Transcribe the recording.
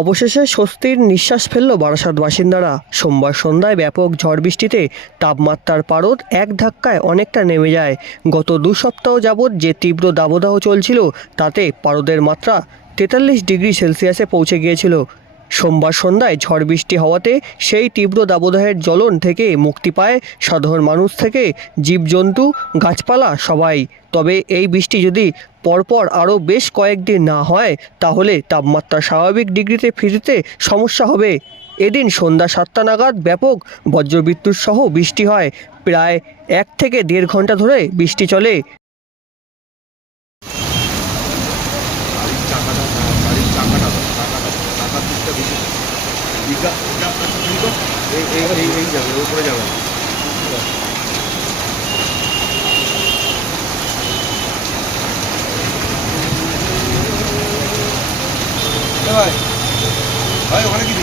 অবশেষে স্বস্তির নিঃশ্বাস ফেলল বারাসাত বাসিন্দারা। সোমবার সন্ধ্যায় ব্যাপক ঝড় বৃষ্টিতে তাপমাত্রার পারদ এক ধাক্কায় অনেকটা নেমে যায়। গত 2 সপ্তাহ যাবৎ যে তীব্র দাবদাহ চলছিল তাতে পারদের মাত্রা 43 ডিগ্রি সেলসিয়াসে পৌঁছে গিয়েছিল। সোমবার সন্ধ্যায় ঝড় বৃষ্টি হওয়াতে সেই তীব্র দাবদাহের জ্বলন থেকে মুক্তি পায় সাধারণ মানুষ থেকে জীবজন্তু, গাছপালা সবাই। তবে এই বৃষ্টি যদি পরপর আরও বেশ কয়েকদিন না হয় তাহলে তাপমাত্রা স্বাভাবিক ডিগ্রিতে ফিরতে সমস্যা হবে। এদিন সন্ধ্যা 7টা নাগাদ ব্যাপক বজ্রবিদ্যুৎ সহ বৃষ্টি হয়। প্রায় 1 থেকে 1.5 ঘন্টা ধরে বৃষ্টি চলে। ভাই ভাই ওখানে কি